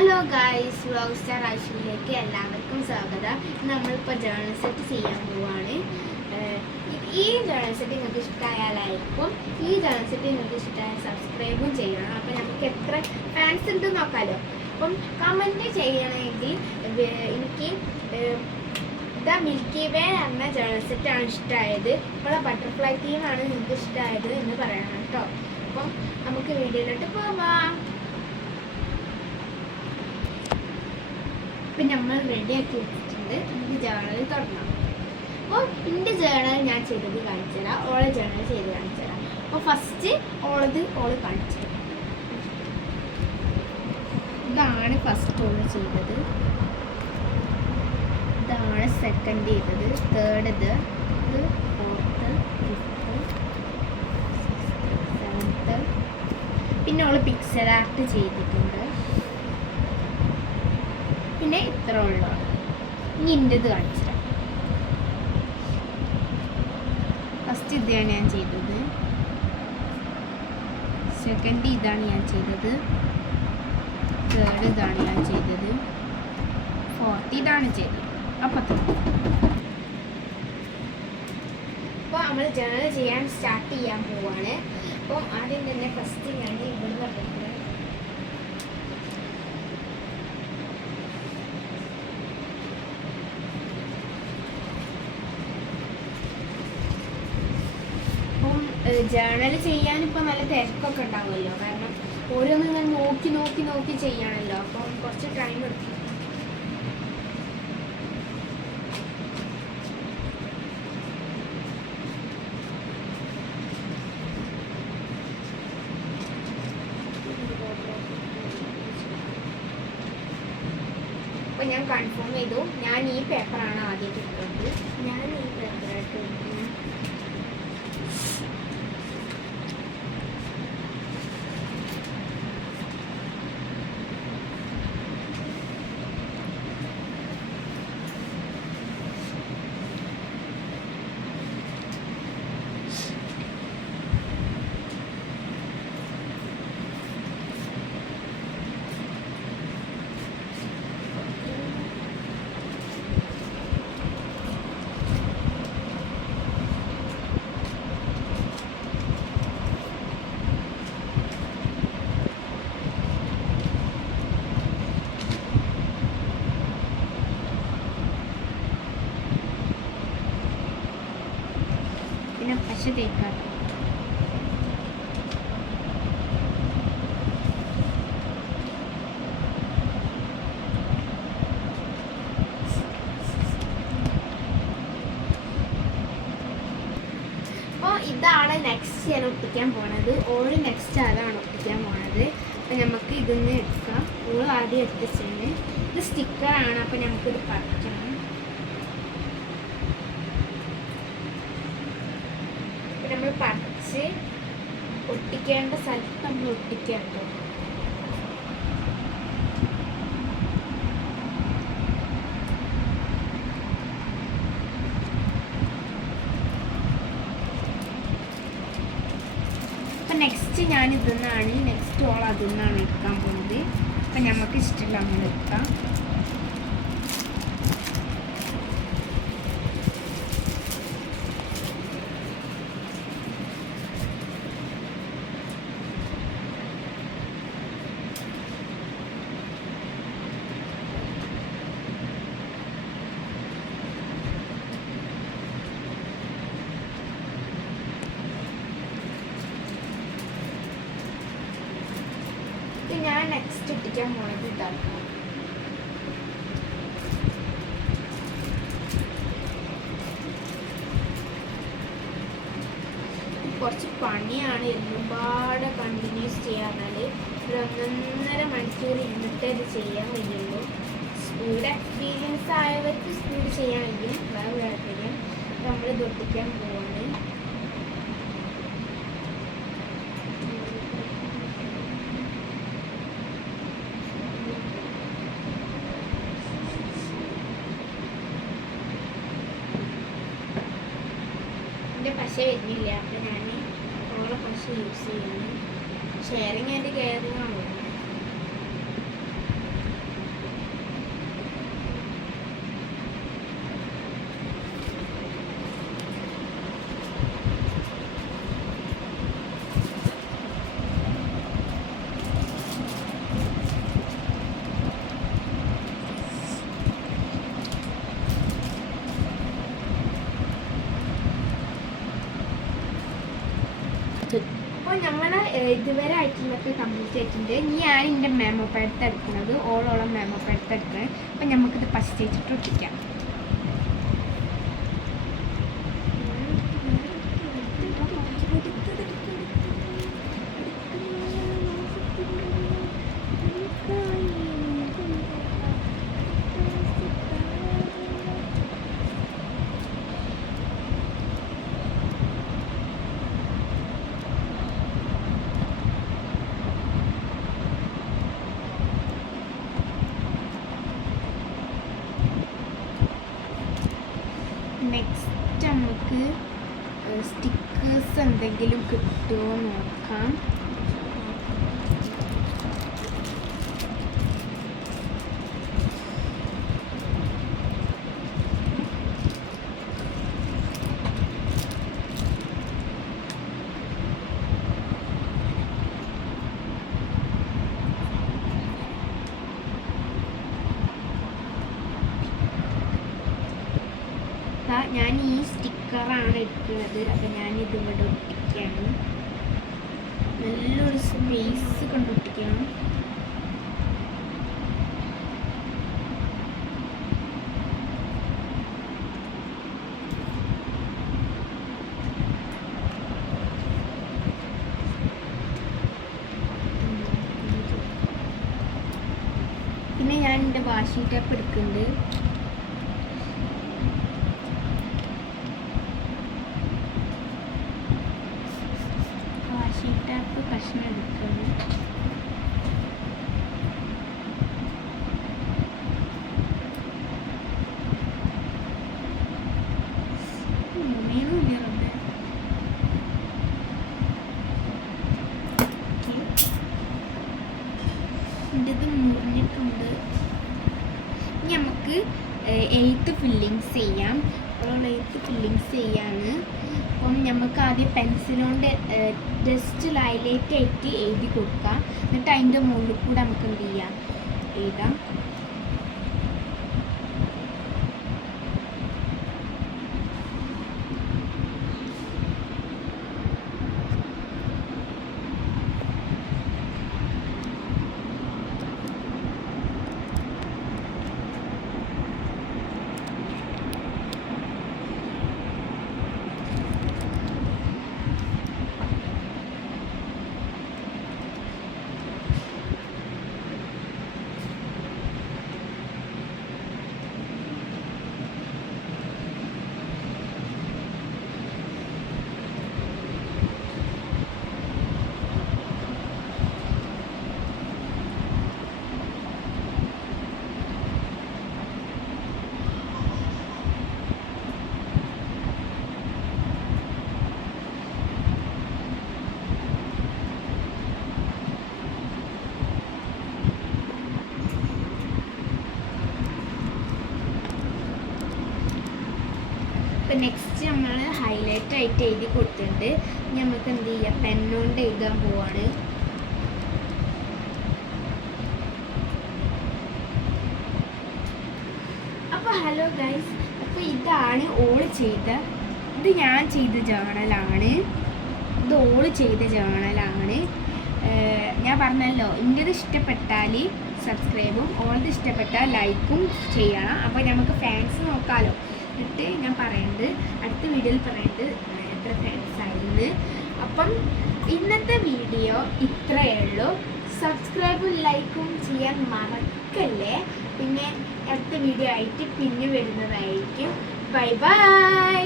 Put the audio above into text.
Hello guys, vlog star ആഴ്ചയിലേക്ക് എല്ലാവർക്കും സ്വാഗതം. നമ്മളിപ്പോൾ ജേർണൽ സെറ്റ് ചെയ്യാൻ പോവുകയാണ്. ഈ ജേർണൽ സെറ്റ് നിങ്ങൾക്ക് ഇഷ്ടമായ ലൈക്കും, ഈ ജേർണൽ സെറ്റ് നിങ്ങൾക്ക് ഇഷ്ടമായ സബ്സ്ക്രൈബും ചെയ്യണം. അപ്പോൾ നമുക്ക് എത്ര ഫാൻസ് ഉണ്ട് നോക്കാമല്ലോ. അപ്പം കമൻറ്റ് ചെയ്യണമെങ്കിൽ എനിക്ക് ദ മിൽക്കി വേ എന്ന ജേർണൽ സെറ്റാണ് ഇഷ്ടമായത്, ഇപ്പോൾ ബട്ടർഫ്ലൈ തീമാണ് നിങ്ങൾക്ക് ഇഷ്ടമായത് എന്ന് പറയണം കേട്ടോ. അപ്പം നമുക്ക് വീഡിയോയിലോട്ട് പോവാം. ഇപ്പം നമ്മൾ റെഡിയാക്കി വെച്ചിട്ടുണ്ട്. നമുക്ക് ജേർണൽ തുടങ്ങാം. അപ്പോൾ എൻ്റെ ജേർണൽ ഞാൻ ചെയ്തത് കാണിച്ചു തരാം, ഓളെ ജേർണൽ ചെയ്ത് കാണിച്ചു തരാം. അപ്പോൾ ഫസ്റ്റ് ഓള് കാണിച്ചു തരാം. ഇതാണ് ഫസ്റ്റ് ഓള് ചെയ്തത്, ഇതാണ് സെക്കൻഡ് ചെയ്തത്, തേർഡ് ഇത് ഫോർത്ത്, ഫിഫ്ത്ത്, സെവൻത്ത്. പിന്നെ ഓള് പിക്സൽ ആർട്ട് ചെയ്തിട്ടുണ്ട്. പിന്നെ ഇത്ര ഉള്ളതാണ്. ഇനി ഇൻ്റെത് കാണിച്ചു തരാം. ഫസ്റ്റ് ഇതാണ് ഞാൻ ചെയ്തത്, സെക്കൻഡ് ഇതാണ് ഞാൻ ചെയ്തത്, തേർഡ് ഇതാണ് ഞാൻ ചെയ്തത്, ഫോർത്ത് ഇതാണ് ചെയ്തത്. അപ്പോൾ നമ്മൾ ജേർണൽ ചെയ്യാൻ സ്റ്റാർട്ട് ചെയ്യാൻ പോവാണ്. അപ്പോൾ ആദ്യം തന്നെ ഫസ്റ്റ് ഞാൻ ഇവിടെ പറഞ്ഞത് ജേർണൽ ചെയ്യാനിപ്പോൾ നല്ല തിരക്കൊക്കെ ഉണ്ടാവുമല്ലോ, കാരണം ഓരോന്നും ഇങ്ങനെ നോക്കി ചെയ്യണമല്ലോ. അപ്പം കുറച്ച് ടൈം എടുക്കും. അപ്പോൾ ഞാൻ കൺഫേം ചെയ്തു, ഞാൻ ഈ പേപ്പറാണ് ആദ്യം എടുക്കുന്നത്. ഞാൻ ഈ പേപ്പറായിട്ട് എടുക്കുന്നത്. പിന്നെ പശ തേക്കാം. അപ്പോൾ ഇതാണ് നെക്സ്റ്റ് ഞാൻ ഒട്ടിക്കാൻ പോണത്. ഓള് നെക്സ്റ്റ് അതാണ് ഒട്ടിക്കാൻ പോണത്. അപ്പം നമുക്ക് ഇതൊന്ന് എടുക്കാം. ഓള് ആദ്യം എടുത്തിട്ടുണ്ട്. ഇത് സ്റ്റിക്കറാണ്, അപ്പം നമുക്കിത് പറിക്കണം. നമ്മൾ പറിച്ച് ഒട്ടിക്കേണ്ട സ്ഥലത്ത് നമ്മൾ ഒട്ടിക്കേണ്ടത്. അപ്പം നെക്സ്റ്റ് ഞാൻ ഇതെന്നാണ്, നെക്സ്റ്റ് ഓൾ അതെന്നാണ് എടുക്കാൻ പോകുന്നത്. അപ്പം നമുക്ക് ഇഷ്ടമില്ല അങ്ങനെ എടുക്കാം. ഞാൻ നെക്സ്റ്റ് ഒട്ടിക്കാൻ പോയത് ഇതാണ്. കുറച്ച് പണിയാണ്, ഒരുപാട് കണ്ടിന്യൂസ് ചെയ്യാറുണ്ട്. ഒരു 1.5 മണിക്കൂർ ഇരുന്നിട്ട് ഇത് ചെയ്യാൻ കഴിയുള്ളൂ. സ്പീഡ് എക്സ്പീരിയൻസ് ആയവർക്ക് സ്പീഡ് ചെയ്യാൻ കഴിയും, വേറെ താല്പര്യം. നമ്മളിത് ഒട്ടിക്കാൻ പോകുന്നത് പശ വരുന്നില്ല. അപ്പം ഞാൻ ഓളെ പശ യൂസ് ചെയ്യുന്നു. ഷെയറിങ് ആൻഡ് കെയറിങ് ആണ്. അപ്പോൾ നമ്മൾ ഇതുവരെ ആയിട്ടുള്ളതൊക്കെ കംപ്ലീറ്റ് ആയിട്ടുണ്ട്. ഞാൻ എൻ്റെ മെമ്മോ പാഡ് എടുക്കുന്നത് ഓളോളം മെമ്മോ പാഡ് എടുക്കുന്നത്. അപ്പം നമുക്കിത് ഫസ്റ്റ് വെച്ചിട്ട് ഒട്ടിക്കാം. നെക്സ്റ്റ് നമുക്ക് സ്റ്റിക്കേഴ്സ് എന്തെങ്കിലും കിട്ടുമോ നോക്കാം. ഞാൻ ഈ സ്റ്റിക്കറാണ് എടുക്കുന്നത്. അപ്പം ഞാനിത് ഇവിടെ ഒട്ടിക്കുകയാണ്. നല്ലൊരു സ്പേസ് കണ്ടൊട്ടിക്കണം. പിന്നെ ഞാൻ എൻ്റെ വാഷിംഗ് ടേപ്പ് എടുക്കുന്നുണ്ട്. ടാപ്പ് കഷ്ണം എടുക്കണം. ഇത് മുറിഞ്ഞിട്ടുണ്ട്. ഇനി നമുക്ക് 8th ഫില്ലിങ്സ് ചെയ്യാം. അപ്പോൾ 8th ഫില്ലിങ്സ് ചെയ്യാണ്. അപ്പം നമുക്ക് ആദ്യം പെൻസിലുകൊണ്ട് ജസ്റ്റ് ഹൈലൈറ്റ് ആയിട്ട് എഴുതി കൊടുക്കാം. എന്നിട്ട് അതിൻ്റെ മുകളിൽ കൂടെ നമുക്ക് എന്ത് ചെയ്യാം, എഴുതാം. ഇപ്പം നെക്സ്റ്റ് നമ്മൾ ഹൈലൈറ്റ് ആയിട്ട് എഴുതി കൊടുത്തിട്ടുണ്ട്. നമുക്ക് എന്ത് ചെയ്യാം, പെണ്ണുകൊണ്ട് എഴുതാൻ പോവാണ്. അപ്പോൾ ഹലോ ഗൈസ്, അപ്പോൾ ഇതാണ് ഓള് ചെയ്ത, ഇത് ഞാൻ ചെയ്ത ജേണലാണ്, ഇത് ഓള് ചെയ്ത ജേണലാണ്. ഞാൻ പറഞ്ഞല്ലോ, ഇൻ്റെത് ഇഷ്ടപ്പെട്ടാൽ സബ്സ്ക്രൈബും ഓളത് ഇഷ്ടപ്പെട്ടാൽ ലൈക്കും ചെയ്യണം. അപ്പോൾ നമുക്ക് ഫാൻസ് നോക്കാമല്ലോ. എന്നിട്ട് ഞാൻ പറയുന്നത് അടുത്ത വീഡിയോയിൽ പറയുന്നത് എത്ര ഫാൻസ് ആയിരുന്നു. അപ്പം ഇന്നത്തെ വീഡിയോ ഇത്രയേ ഉള്ളൂ. സബ്സ്ക്രൈബും ലൈക്കും ചെയ്യാൻ മറക്കല്ലേ. പിന്നെ അടുത്ത വീഡിയോ ആയിട്ട് പിന്നെ വരുന്നതായിരിക്കും. Bye bye.